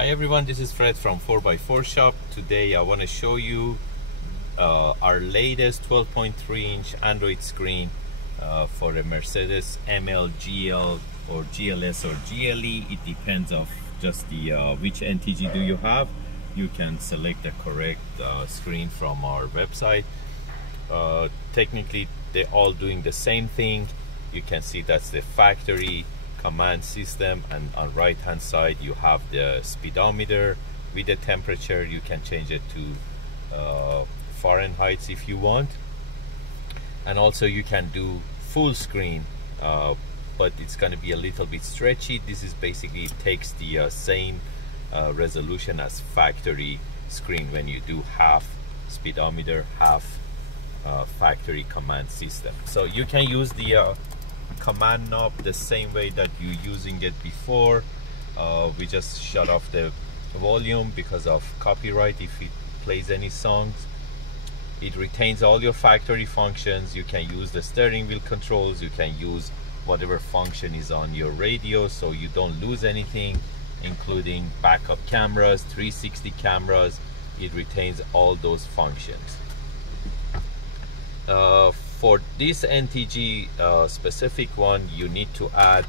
Hi everyone, this is Fred from 4x4 Shop. Today I want to show you our latest 12.3-inch Android screen for a Mercedes ML, GL, or GLS or GLE. It depends of just the which NTG do you have. You can select the correct screen from our website. Technically they're all doing the same thing. You can see that's the factory command system, and on right hand side you have the speedometer with the temperature. You can change it to Fahrenheit if you want, and also you can do full screen, but it's going to be a little bit stretchy. This is basically, it takes the same resolution as factory screen when you do half speedometer, half factory command system. So you can use the command knob the same way that you using it before. We just shut off the volume because of copyright if it plays any songs. It retains all your factory functions. You can use the steering wheel controls, you can use whatever function is on your radio, so you don't lose anything, including backup cameras, 360 cameras. It retains all those functions. For this NTG specific one, you need to add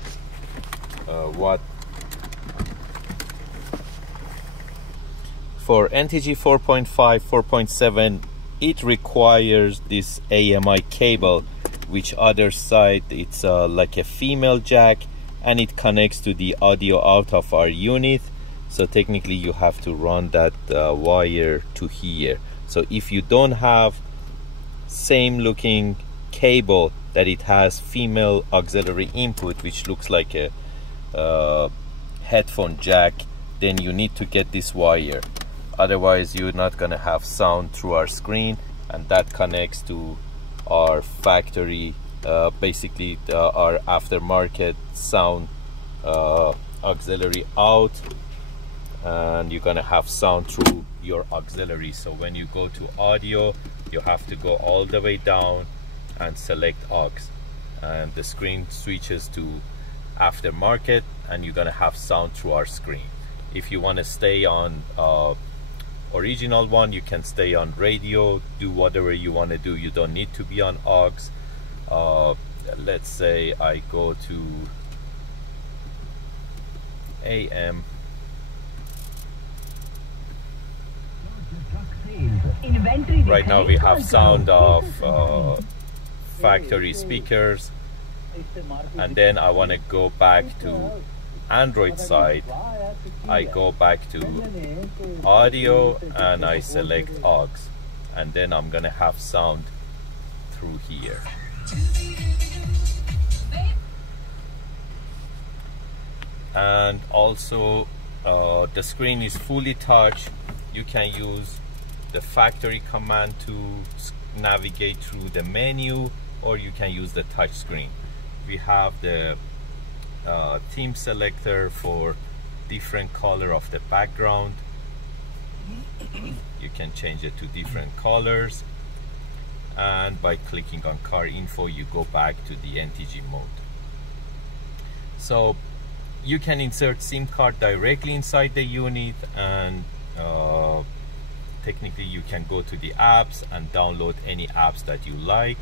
for NTG 4.5, 4.7, it requires this AMI cable, which other side it's like a female jack, and it connects to the audio out of our unit. So technically you have to run that wire to here. So if you don't have same looking cable that it has female auxiliary input, which looks like a headphone jack, then you need to get this wire. Otherwise you're not gonna have sound through our screen, and that connects to our factory, basically our aftermarket sound auxiliary out, and you're gonna have sound through your auxiliary. So when you go to audio, you have to go all the way down and select aux, and the screen switches to aftermarket, and you're gonna have sound through our screen. If you want to stay on original one, you can stay on radio, do whatever you want to do. You don't need to be on aux. Let's say I go to AM. Right now we have sound of factory speakers, and then I want to go back to Android side. I go back to audio and I select aux, and then I'm gonna have sound through here. And also the screen is fully touch. You can use the factory command to navigate through the menu, or you can use the touch screen. We have the theme selector for different color of the background. You can change it to different colors, and by clicking on car info you go back to the NTG mode. So you can insert SIM card directly inside the unit, and technically you can go to the apps and download any apps that you like,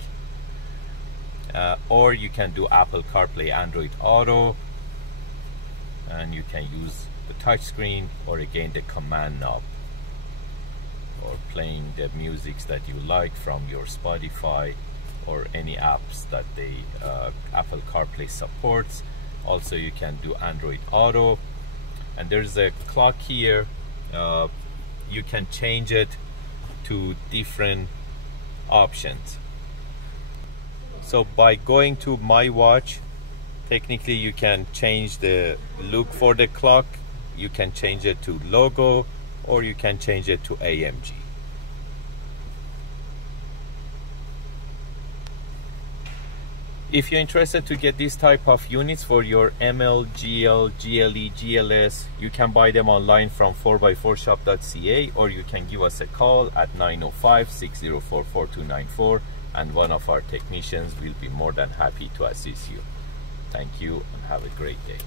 or you can do Apple CarPlay, Android Auto, and you can use the touch screen, or again the command knob, or playing the musics that you like from your Spotify or any apps that they Apple CarPlay supports. Also you can do Android Auto, and there's a clock here. You can change it to different options. So by going to my watch, technically you can change the look for the clock. You can change it to logo, or you can change it to AMG. If you're interested to get this type of units for your ML, GL, GLE, GLS, you can buy them online from 4x4shop.ca, or you can give us a call at 905-604-4294, and one of our technicians will be more than happy to assist you. Thank you and have a great day.